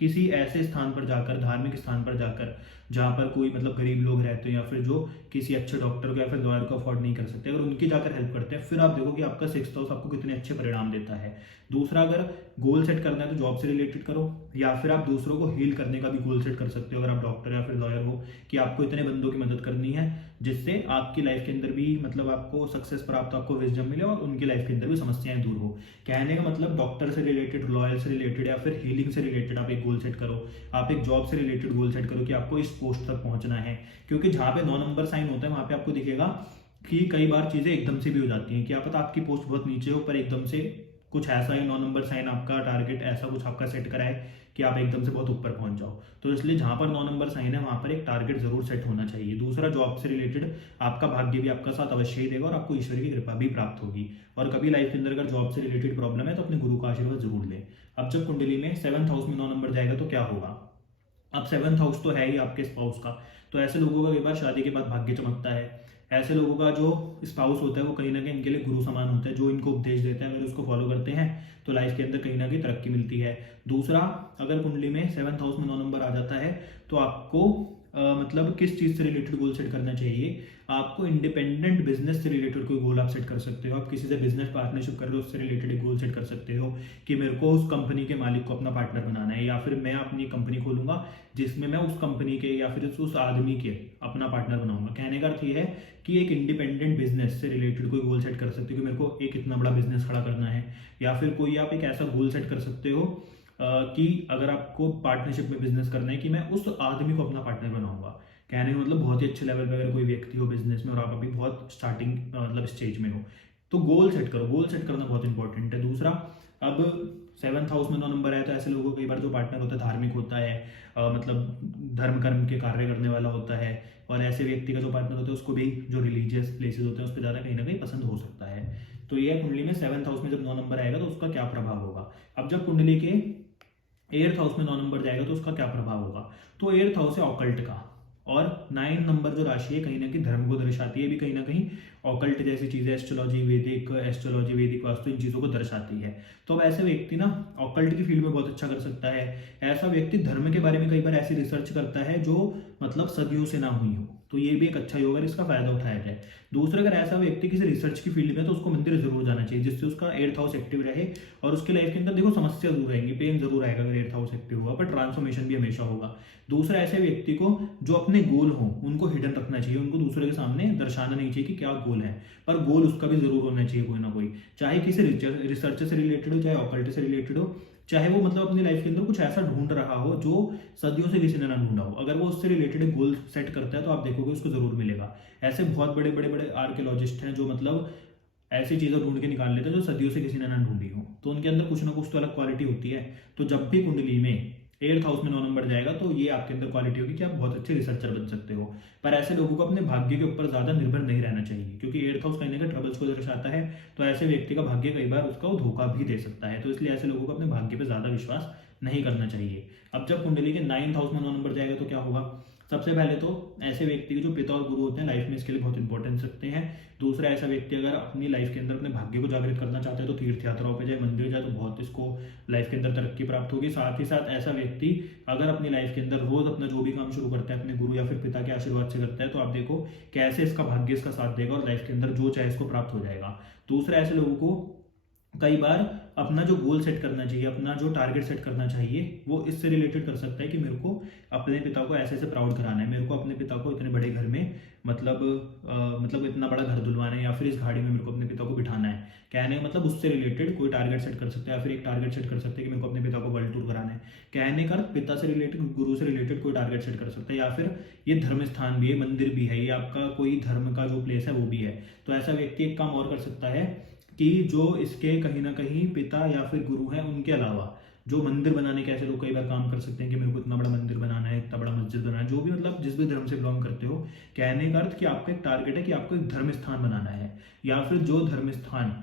किसी ऐसे स्थान पर जाकर, धार्मिक स्थान पर जाकर जहाँ पर कोई मतलब गरीब लोग रहते हैं या फिर जो किसी अच्छे डॉक्टर को या फिर लॉयर को अफोर्ड नहीं कर सकते, अगर उनकी जाकर हेल्प करते हैं, फिर आप देखो कि आपका 6th हाउस आपको कितने अच्छे परिणाम देता है। दूसरा, अगर गोल सेट करना है तो जॉब से रिलेटेड करो या फिर आप दूसरों को हील करने का भी गोल सेट कर सकते हो अगर आप डॉक्टर या फिर लॉयर हो, कि आपको इतने बंदों की मदद करनी है जिससे आपकी लाइफ के अंदर भी मतलब आपको सक्सेस प्राप्त, आपको विजडम मिले और उनकी लाइफ के अंदर भी समस्याएं दूर हो। कहने का मतलब डॉक्टर से रिलेटेड, लॉयर से रिलेटेड या फिर हीलिंग से रिलेटेड आप एक गोल सेट करो, आप एक जॉब से रिलेटेड गोल सेट करो कि आपको इस पोस्ट तक पहुंचना है। क्योंकि जहां पे 9 नंबर साइन होता है वहां पे आपको दिखेगा कि कई बार चीजें एकदम से भी हो जाती हैं। क्या पता आपकी पोस्ट बहुत नीचे हो पर एकदम से कुछ ऐसा ही 9 नंबर साइन आपका टारगेट ऐसा कुछ आपका सेट कराए कि आप एकदम से बहुत ऊपर पहुंच जाओ। तो इसलिए जहां पर 9 नंबर साइन है वहां पर एक टारगेट जरूर सेट होना चाहिए। दूसरा, जॉब से रिलेटेड आपका भाग्य भी आपका साथ अवश्य ही देगा और आपको ईश्वर की कृपा भी प्राप्त होगी। और कभी लाइफ के अंदर अगर जॉब से रिलेटेड प्रॉब्लम है तो अपने गुरु का आशीर्वाद जरूर लें। अब जब कुंडली में 7th हाउस में 9 नंबर जाएगा तो क्या होगा? अब 7th हाउस तो है ही आपके स्पाउस का, तो ऐसे लोगों का कई बार शादी के बाद भाग्य चमकता है। ऐसे लोगों का जो स्पाउस होता है वो कहीं ना कहीं इनके लिए गुरु समान होता है, जो इनको उपदेश देते हैं, अगर उसको फॉलो करते हैं तो लाइफ के अंदर कहीं ना कहीं तरक्की मिलती है। दूसरा, अगर कुंडली में 7th हाउस में 9 नंबर आ जाता है तो आपको मतलब किस चीज़ से रिलेटेड गोल सेट करना चाहिए? आपको इंडिपेंडेंट बिजनेस से रिलेटेड कोई गोल आप सेट कर सकते हो। आप किसी से बिजनेस पार्टनरशिप कर रहे हो उससे रिलेटेड एक गोल सेट कर सकते हो कि मेरे को उस कंपनी के मालिक को अपना पार्टनर बनाना है, या फिर मैं अपनी कंपनी खोलूंगा जिसमें मैं उस कंपनी के या फिर उस आदमी के अपना पार्टनर बनाऊंगा। कहने का अर्थ ये है कि एक इंडिपेंडेंट बिजनेस से रिलेटेड कोई गोल सेट कर सकते हो कि मेरे को एक इतना बड़ा बिजनेस खड़ा करना है, या फिर कोई आप एक ऐसा गोल सेट कर सकते हो कि अगर आपको पार्टनरशिप में बिजनेस करना है कि मैं उस आदमी को अपना पार्टनर बनाऊंगा। कहने का मतलब बहुत ही अच्छे लेवल पे अगर कोई व्यक्ति हो बिजनेस में और आप अभी बहुत स्टार्टिंग मतलब स्टेज में हो तो गोल सेट करो। गोल सेट करना बहुत इंपॉर्टेंट है। दूसरा, अब 7th हाउस में 9 नंबर है तो ऐसे लोगों को कई बार जो पार्टनर होता है धार्मिक होता है, मतलब धर्म कर्म के कार्य करने वाला होता है, और ऐसे व्यक्ति का जो पार्टनर होता है उसको भी जो रिलीजियस प्लेसेस होते हैं उस पर ज़्यादा कहीं ना कहीं पसंद हो सकता है। तो ये कुंडली में 7th हाउस में जब 9 नंबर आएगा तो उसका क्या प्रभाव होगा। अब जब कुंडली के 8th हाउस में 9 नंबर जाएगा तो उसका क्या प्रभाव होगा। तो 8th हाउस है ऑकल्ट का, और 9 नंबर जो राशि है कहीं ना कहीं धर्म को दर्शाती है, भी कहीं ना कहीं ऑकल्ट जैसी चीजें, एस्ट्रोलॉजी, वैदिक वास्तु, इन चीजों को दर्शाती है। तो अब ऐसे व्यक्ति ना ऑकल्ट की फील्ड में बहुत अच्छा कर सकता है। ऐसा व्यक्ति धर्म के बारे में कई बार ऐसी रिसर्च करता है जो मतलब सदियों से ना हुई हो, तो ये भी एक अच्छा योग है, इसका फायदा उठाया जाए। दूसरा, अगर ऐसा व्यक्ति किसी रिसर्च की फील्ड में है तो उसको मंदिर जरूर जाना चाहिए, जिससे उसका 8th हाउस एक्टिव रहे और उसके लाइफ के अंदर देखो समस्या जरूर आएंगी, पेन जरूर आएगा अगर 8th हाउस एक्टिव हुआ, पर ट्रांसफॉर्मेशन भी हमेशा होगा। दूसरा, ऐसे व्यक्ति को जो अपने गोल हो उनको हिडन रखना चाहिए, उनको दूसरे के सामने दर्शाना नहीं चाहिए कि क्या गोल है, पर गोल उसका भी जरूर होना चाहिए कोई ना कोई, चाहे किसी रिसर्च से रिलेटेड हो, चाहे ऑकल्ट से रिलेटेड हो, चाहे वो मतलब अपनी लाइफ के अंदर कुछ ऐसा ढूंढ रहा हो जो सदियों से किसी ने ना ढूंढा हो। अगर वो उससे रिलेटेड गोल सेट करता है तो आप देखोगे उसको जरूर मिलेगा। ऐसे बहुत बड़े बड़े बड़े आर्कियोलॉजिस्ट हैं जो मतलब ऐसी चीजें ढूंढ के निकाल लेते हैं जो सदियों से किसी ने ना ढूंढी हो, तो उनके अंदर कुछ ना कुछ तो अलग क्वालिटी होती है। तो जब भी कुंडली में 8th हाउस में 9 नंबर जाएगा तो ये आपके अंदर क्वालिटी होगी कि आप बहुत अच्छे रिसर्चर बन सकते हो। पर ऐसे लोगों को अपने भाग्य के ऊपर ज्यादा निर्भर नहीं रहना चाहिए, क्योंकि 8th हाउस कहीं ना कहीं ट्रबल्स को दर्शाता है, तो ऐसे व्यक्ति का भाग्य कई बार उसका वो धोखा भी दे सकता है। तो इसलिए ऐसे लोगों को अपने भाग्य पर ज्यादा विश्वास नहीं करना चाहिए। अब जब कुंडली के 9th हाउस में 9 नंबर जाएगा तो क्या होगा। सबसे पहले तो ऐसे व्यक्ति के जो पिता और गुरु होते हैं लाइफ में इसके लिए बहुत इंपॉर्टेंस रखते हैं। दूसरा, ऐसा व्यक्ति अगर अपनी लाइफ के अंदर अपने भाग्य को जागृत करना चाहता है तो तीर्थ यात्राओं पे जाए, मंदिर जाए, तो बहुत इसको लाइफ के अंदर तरक्की प्राप्त होगी। साथ ही साथ ऐसा व्यक्ति अगर अपनी लाइफ के अंदर रोज अपना जो भी काम शुरू करता है अपने गुरु या फिर पिता के आशीर्वाद से करता है, तो आप देखो कैसे इसका भाग्य इसका साथ देगा और लाइफ के अंदर जो चाहे इसको प्राप्त हो जाएगा। दूसरा, ऐसे लोगों को कई बार अपना जो गोल सेट करना चाहिए, अपना जो टारगेट सेट करना चाहिए, वो इससे रिलेटेड कर सकता है कि मेरे को अपने पिता को ऐसे ऐसे प्राउड कराना है, मेरे को अपने पिता को इतने बड़े घर में मतलब इतना बड़ा घर धुलवाना है, या फिर इस गाड़ी में मेरे को अपने पिता को बिठाना है। कहने मतलब उससे रिलेटेड कोई टारगेट सेट कर सकते हैं, या फिर एक टारगेट सेट कर सकते हैं कि मेरे को अपने पिता को वर्ल्ड टूर कराना है। कहने का पिता से रिलेटेड, गुरु से रिलेटेड कोई टारगेट सेट कर सकता है, या फिर ये धर्म स्थान भी है, मंदिर भी है, ये आपका कोई धर्म का जो प्लेस है वो भी है। तो ऐसा व्यक्ति एक काम और कर सकता है कि जो इसके कहीं ना कहीं पिता या फिर गुरु हैं उनके अलावा जो मंदिर बनाने के ऐसे लोग कई बार काम कर सकते हैं कि मेरे को इतना बड़ा मंदिर बनाना है, इतना बड़ा मस्जिद बनाना है, जो भी मतलब जिस भी धर्म से बिलोंग करते हो। कहने का अर्थ कि आपका एक टारगेट है कि आपको एक धर्म स्थान बनाना है, या फिर जो धर्म स्थान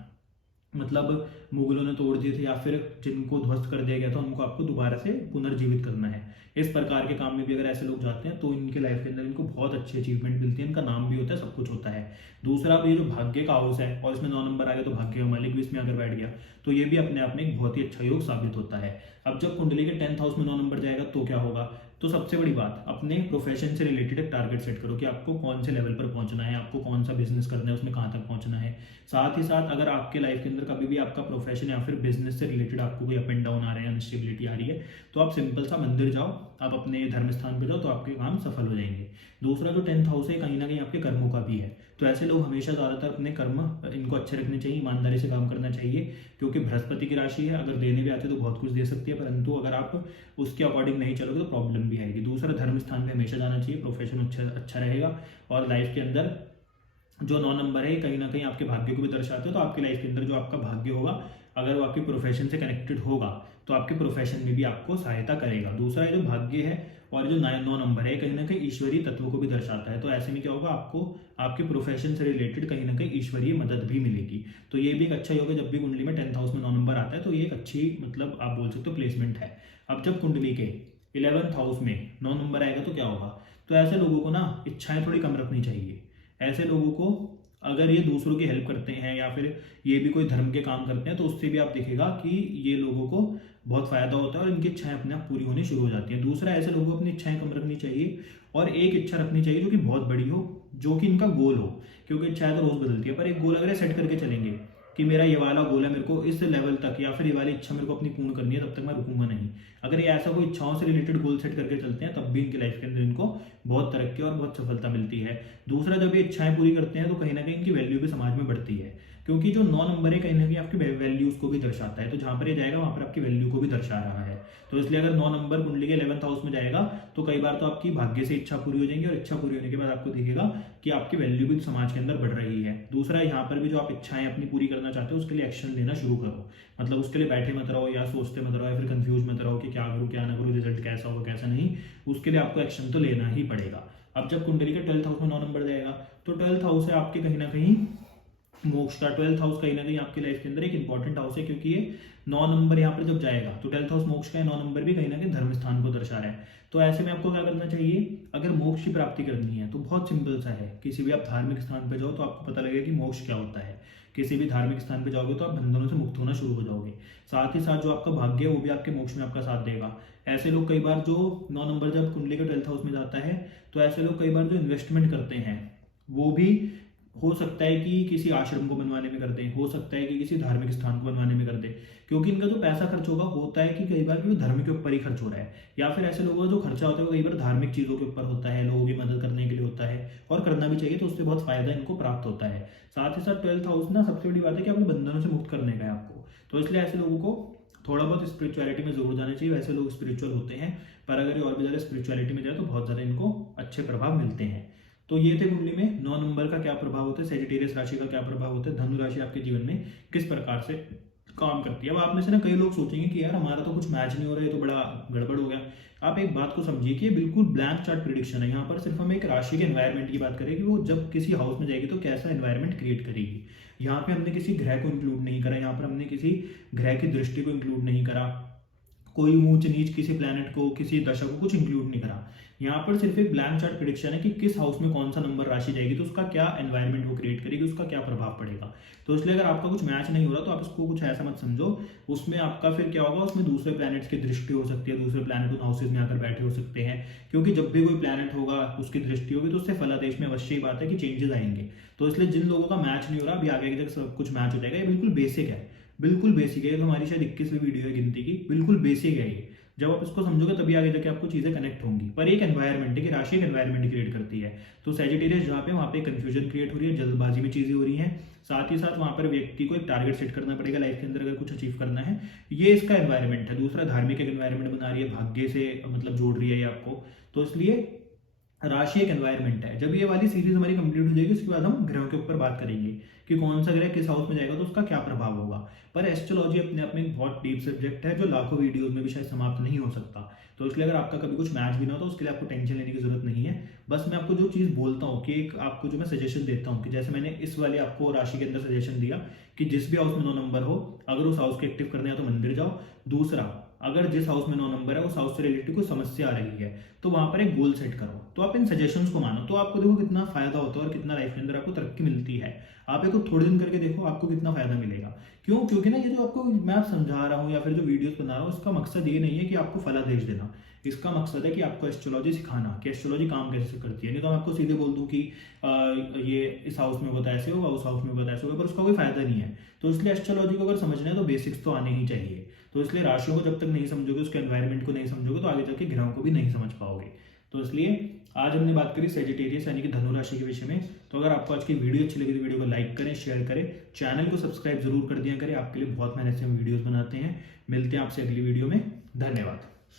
मतलब मुगलों ने तोड़ दिए थे या फिर जिनको ध्वस्त कर दिया गया था उनको आपको दोबारा से पुनर्जीवित करना है। इस प्रकार के काम में भी अगर ऐसे लोग जाते हैं तो इनके लाइफ के अंदर इनको बहुत अच्छी अचीवमेंट मिलती है, इनका नाम भी होता है, सब कुछ होता है। दूसरा, ये जो भाग्य का हाउस है और इसमें 9 नंबर आ गया तो भाग्य का मालिक भी इसमें अगर बैठ गया तो ये भी अपने आप में एक बहुत ही अच्छा योग साबित होता है। अब जब कुंडली के 10th हाउस में 9 नंबर जाएगा तो क्या होगा। तो सबसे बड़ी बात, अपने प्रोफेशन से रिलेटेड एक टारगेट सेट करो कि आपको कौन से लेवल पर पहुंचना है, आपको कौन सा बिजनेस करना है, उसमें कहाँ तक पहुंचना है। साथ ही साथ अगर आपके लाइफ के अंदर कभी भी आपका प्रोफेशन या फिर बिजनेस से रिलेटेड आपको कोई अप एंड डाउन आ रहे हैं, अनस्टेबिलिटी आ रही है, तो आप सिंपल सा मंदिर जाओ, आप अपने धर्म स्थान पर जाओ, तो आपके काम सफल हो जाएंगे। दूसरा, जो 10th हाउस है कहीं ना कहीं आपके कर्मों का भी है, तो ऐसे लोग हमेशा ज़्यादातर अपने कर्म इनको अच्छे रखने चाहिए, ईमानदारी से काम करना चाहिए, क्योंकि बृहस्पति की राशि है, अगर देने भी आते तो बहुत कुछ दे सकती है, परंतु अगर आप उसके अकॉर्डिंग नहीं चलोगे तो प्रॉब्लम भी आएगी। दूसरा, धर्म स्थान पे हमेशा जाना चाहिए, प्रोफेशन अच्छा रहेगा, और लाइफ के अंदर जो 9 नंबर है कहीं ना कहीं आपके भाग्य को भी दर्शाते हैं, तो आपकी लाइफ के अंदर जो आपका भाग्य होगा अगर वो आपके प्रोफेशन से कनेक्टेड होगा तो आपके प्रोफेशन में भी आपको सहायता करेगा। दूसरा, जो भाग्य है और जो 9 नंबर है कहीं ना कहीं ईश्वरीय तत्वों को भी दर्शाता है, तो ऐसे में क्या होगा, आपको आपके प्रोफेशन से रिलेटेड कहीं ना कहीं ईश्वरीय मदद भी मिलेगी। तो ये भी एक अच्छा योग है, जब भी कुंडली में 10th हाउस में 9 नंबर आता है तो ये एक अच्छी मतलब आप बोल सकते हो प्लेसमेंट है। अब जब कुंडली के 11th हाउस में 9 नंबर आएगा तो क्या होगा। तो ऐसे लोगों को ना इच्छाएं थोड़ी कम रखनी चाहिए। ऐसे लोगों को अगर ये दूसरों की हेल्प करते हैं या फिर ये भी कोई धर्म के काम करते हैं तो उससे भी आप दिखेगा कि ये लोगों को बहुत फायदा होता है और इनकी इच्छाएं अपने आप पूरी होनी शुरू हो जाती हैं। दूसरा, ऐसे लोगों को अपनी इच्छाएं कम रखनी चाहिए और एक इच्छा रखनी चाहिए जो कि बहुत बड़ी हो, जो कि इनका गोल हो, क्योंकि इच्छाएं तो रोज बदलती है, पर एक गोल अगर सेट करके चलेंगे कि मेरा ये वाला गोल है, मेरे को इस लेवल तक या फिर ये वाली इच्छा मेरे को अपनी पूर्ण करनी है, तब तक मैं रुकूंगा नहीं। अगर ये ऐसा कोई इच्छाओं से रिलेटेड गोल सेट करके चलते हैं तब भी इनकी लाइफ के अंदर इनको बहुत तरक्की और बहुत सफलता मिलती है। दूसरा, जब ये इच्छाएं पूरी करते हैं तो कहीं ना कहीं इनकी वैल्यू भी समाज में बढ़ती है, क्योंकि जो 9 नंबर है कहीं ना कहीं आपकी वैल्यूज को भी दर्शाता है, तो जहां पर ये जाएगा वहां पर आपकी वैल्यू को भी दर्शा रहा है। तो इसलिए अगर 9 नंबर कुंडली के 11th हाउस में जाएगा तो कई बार तो आपकी भाग्य से इच्छा पूरी हो जाएंगी और इच्छा पूरी होने के बाद आपको दिखेगा कि आपकी वैल्यू भी समाज के अंदर बढ़ रही है। दूसरा, यहाँ पर भी जो आप इच्छाएं अपनी पूरी करना चाहते हो उसके लिए एक्शन लेना शुरू करो, मतलब उसके लिए बैठे मत रहो या सोचते मत रहो या फिर कंफ्यूज मत रहो कि क्या करूँ क्या ना करूँ, रिजल्ट कैसा होगा कैसा नहीं, उसके लिए आपको एक्शन तो लेना ही पड़ेगा। अब जब कुंडली के 12th हाउस में 9 नंबर जाएगा तो 12th हाउस है आपके कहीं ना कहीं मोक्ष का 12th हाउस कहीं ना कहीं आपकी लाइफ के अंदर एक इंपॉर्टेंट हाउस है, क्योंकि ये 9 नंबर यहाँ पर जब जाएगा तो 12th हाउस मोक्ष का है, 9 नंबर भी कहीं ना कहीं धर्म स्थान को दर्शा रहा है। तो ऐसे में आपको क्या करना चाहिए, अगर मोक्ष की प्राप्ति करनी है तो बहुत सिंपल सा है, किसी भी आप धार्मिक स्थान पर जाओ तो आपको पता लगेगा कि मोक्ष क्या होता है। किसी भी धार्मिक स्थान पर जाओगे तो आप बंधनों से मुक्त होना शुरू हो जाओगे, साथ ही साथ जो आपका भाग्य है वो भी आपके मोक्ष में आपका साथ देगा। ऐसे लोग कई बार जो 9 नंबर जब कुंडली के 12th हाउस में जाता है तो ऐसे लोग कई बार जो इन्वेस्टमेंट करते हैं वो भी हो सकता है कि किसी आश्रम को बनवाने में कर दें, हो सकता है कि किसी धार्मिक स्थान को बनवाने में कर दें, क्योंकि इनका जो पैसा खर्च होता है कि कई बार वो धर्म के ऊपर ही खर्च हो रहा है, या फिर ऐसे लोगों का जो खर्चा होता है वो कई बार धार्मिक चीज़ों के ऊपर होता है, लोगों की मदद करने के लिए होता है, और करना भी चाहिए, तो उससे बहुत फायदा इनको प्राप्त होता है। साथ ही साथ 12th हाउस ना सबसे बड़ी बात है कि अपने बंधनों से मुक्त करने का है आपको, तो इसलिए ऐसे लोगों को थोड़ा बहुत स्पिरिचुअलिटी में जरूर जाना चाहिए। वैसे लोग स्पिरिचुअल होते हैं, पर अगर ये और भी ज़्यादा स्पिरिचुअलिटी में जाए तो बहुत ज़्यादा इनको अच्छे प्रभाव मिलते हैं। तो ये थे कुंडली में 9 नंबर का क्या प्रभाव होता है, सेजिटेरियस राशि का क्या प्रभाव होता है, धनु राशि आपके जीवन में किस प्रकार से काम करती है। अब आप में से ना कई लोग सोचेंगे कि यार हमारा तो कुछ मैच नहीं हो रहा है, तो बड़ा गड़बड़ हो गया। आप एक बात को समझिए कि बिल्कुल ब्लैंक चार्ट प्रिडिक्शन है। यहाँ पर सिर्फ हम एक राशि के एनवायरनमेंट की बात करें कि वो जब किसी हाउस में जाएगी तो कैसा एनवायरनमेंट क्रिएट करेगी। यहाँ पे हमने किसी ग्रह को इंक्लूड नहीं करा, यहाँ पर हमने किसी ग्रह की दृष्टि को इंक्लूड नहीं करा, कोई ऊंच नीच किसी प्लैनेट को, किसी दशा को कुछ इंक्लूड नहीं करा। यहाँ पर सिर्फ एक ब्लैंक चार्ट प्रिडिक्शन है कि किस हाउस में कौन सा नंबर राशि जाएगी तो उसका क्या एनवायरनमेंट वो क्रिएट करेगी, उसका क्या प्रभाव पड़ेगा। तो इसलिए अगर आपका कुछ मैच नहीं हो रहा तो आप इसको कुछ ऐसा मत समझो, उसमें आपका फिर क्या होगा, उसमें दूसरे प्लैनेट्स की दृष्टि हो सकती है, दूसरे प्लैनेट उन हाउसेज में आकर बैठे हो सकते हैं, क्योंकि जब भी कोई प्लैनेट होगा उसकी दृष्टि होगी तो उससे फलादेश में अवश्य ही बात है कि चेंजेस आएंगे। तो इसलिए जिन लोगों का मैच नहीं हो रहा, अभी आगे तक सब कुछ मैच हो जाएगा। ये बिल्कुल बेसिक है, बिल्कुल बेसिक है। तो हमारी शायद 21वीं वीडियो है गिनती की, बिल्कुल बेसिक है ये। जब आप इसको समझोगे तभी आगे जाके आपको चीजें कनेक्ट होंगी। पर एक एनवायरनमेंट है कि राशि एक एनवायरनमेंट क्रिएट करती है। तो सेजिटेरियस जहाँ पे वहाँ पे कंफ्यूजन क्रिएट हो रही है, जल्दबाजी में चीजें हो रही हैं, साथ ही साथ वहाँ पर व्यक्ति को एक टारगेट सेट करना पड़ेगा लाइफ के अंदर अगर कुछ अचीव करना है। ये इसका एनवायरनमेंट है। दूसरा धार्मिक एक एनवायरनमेंट बना रही है, भाग्य से मतलब जोड़ रही है ये आपको। तो इसलिए राशि एक एनवायरनमेंट है। जब ये वाली सीरीज हमारी कंप्लीट हो जाएगी उसके बाद हम ग्रहों के ऊपर बात करेंगे कि कौन सा ग्रह किस हाउस में जाएगा तो उसका क्या प्रभाव होगा। पर एस्ट्रोलॉजी अपने आप में एक बहुत डीप सब्जेक्ट है जो लाखों वीडियोस में भी शायद समाप्त नहीं हो सकता। तो इसलिए अगर आपका कभी कुछ मैच भी ना हो तो उसके लिए आपको टेंशन लेने की जरूरत नहीं है। बस मैं आपको जो चीज़ बोलता हूँ कि एक आपको जो मैं सजेशन देता हूँ कि जैसे मैंने इस वाले आपको राशि के अंदर सजेशन दिया कि जिस भी हाउस में 9 नंबर हो, अगर उस हाउस को एक्टिव करना है तो मंदिर जाओ। दूसरा, अगर जिस हाउस में 9 नंबर है उस हाउस से रिलेटेड कोई समस्या आ रही है तो वहां पर एक गोल सेट करो। तो आप इन सजेशंस को मानो तो आपको देखो कितना फायदा होता है और कितना लाइफ के अंदर आपको तरक्की मिलती है। आप एक थोड़े दिन करके देखो आपको कितना फायदा मिलेगा। क्यों? क्योंकि ना ये जो आपको मैं समझा रहा हूँ या फिर जो वीडियोस बना रहा हूँ इसका मकसद ये नहीं है कि आपको फलादेश देना। इसका मकसद है कि आपको एस्ट्रोलॉजी सिखाना कि एस्ट्रोलॉजी काम कैसे करती है। नहीं तो मैं आपको सीधे बोल दूं कि ये इस हाउस में होता ऐसे होगा, उस हाउस में होता ऐसे होगा, पर उसका कोई फायदा नहीं है। तो इसलिए एस्ट्रोलॉजी को अगर समझना है तो बेसिक्स तो आने ही चाहिए। तो इसलिए राशियों को जब तक नहीं समझोगे, उसके एनवायरनमेंट को नहीं समझोगे तो आगे जाके ग्रहों को भी नहीं समझ पाओगे। तो इसलिए आज हमने बात करी सेजिटेरियस यानी कि धनु राशि के विषय में। तो अगर आपको आज की वीडियो अच्छी लगी तो वीडियो को लाइक करें, शेयर करें, चैनल को सब्सक्राइब जरूर कर दिया करें। आपके लिए बहुत मेहनत से हम वीडियोस बनाते हैं। मिलते हैं आपसे अगली वीडियो में। धन्यवाद।